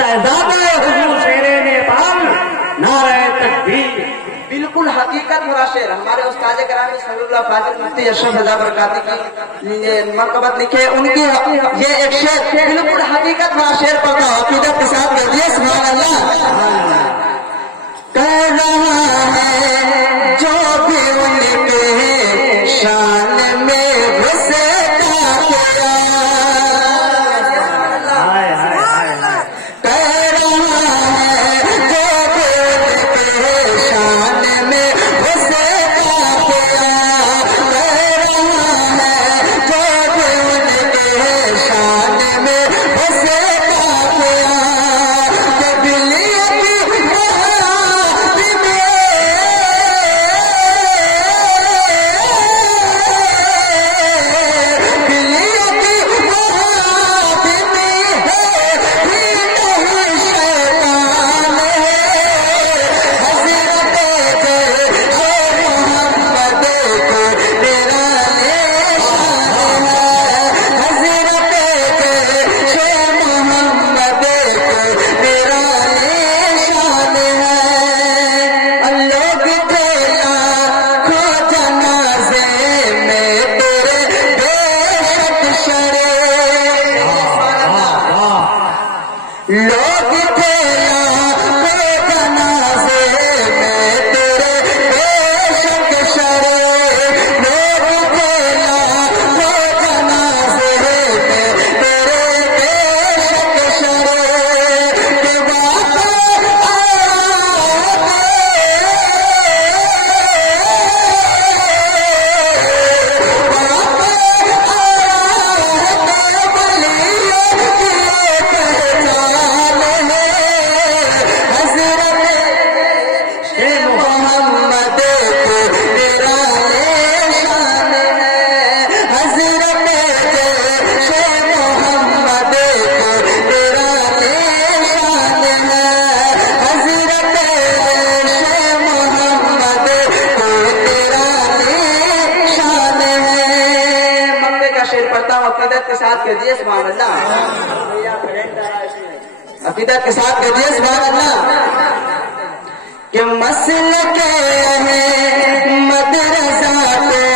शहजादे हुजूर शेरे नेपाल नारे तकबीर। बिल्कुल हकीकत भरा शेर हमारे उस्ताद करामी समीउल्लाह फाजिल मुफ्ती अशरफ रजा बरकाती की मरकबत लिखे उनकी ये एक शेर बिल्कुल हकीकत भरा शेर पढ़ता अकीदत के साथ कर दिए। सुभान अल्लाह। कह रहा है जो भी उनके शान में घुसे अकीदत के साथ कह दिए सुभान अल्लाह। अकीदत के साथ कह दिए सुभान अल्लाह। कि मसल के मदरसा पे